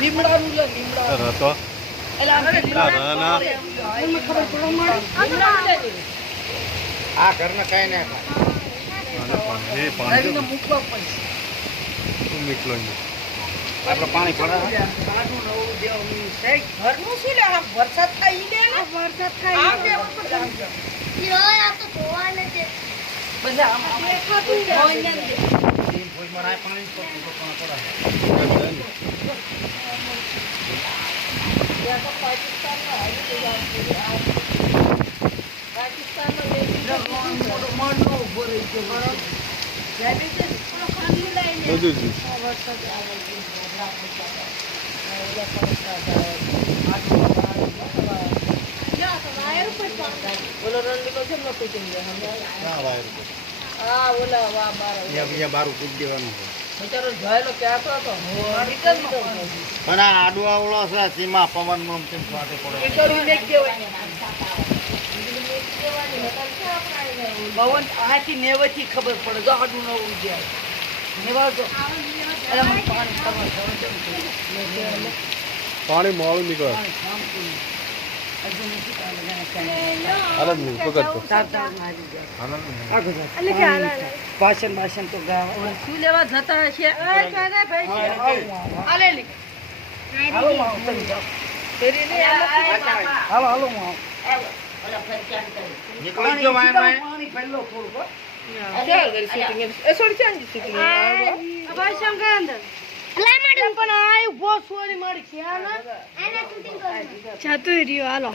લીમડાનું લે લીમડા તો એલા ના મને ખબર પડો મારે આ ઘરના કાઈ ના ખાય એ પાણી આવીને મૂકવા પડશે નીકળો આપણે પાણી પડે કાઢું નવું દેવું છે ઘરનું શું લે આ વરસાદ થાય ઈ દે ને વરસાદ થાય આમ દેવું પડે યો આ તો ધોવા લે છે બધા આમ દેખાતું હોય ને તીન ફોઈમાં રાય પાણી પડતું તો પડે ત્યાં તો પાકિસ્તાનમાં આવી ગયા પાકિસ્તાનમાં મોડનો ઉભો રહી ગયો બરાબર જાય છે ખાલી લઈને બધું વરસાદ આવે બોલો રંડી છે ને પીટી ગયા હા ઓલા વા બાર બારું કૂદ દેવાનું છે બિચારો જોયેલો ક્યાં તો હતો પણ આ આડવા ઓળો છે સીમા પવન માં કેમ ફાટે પડે એ કરી મેક દેવાય ભવન આથી નેવથી ખબર પડે જો આડું ન ઉજ્યા નેવા તો પાણી મોળું નીકળે હાલ નહીં પકડતો ભાષણ તો શું લેવા જતા હશે જતું રહ્યું હાલો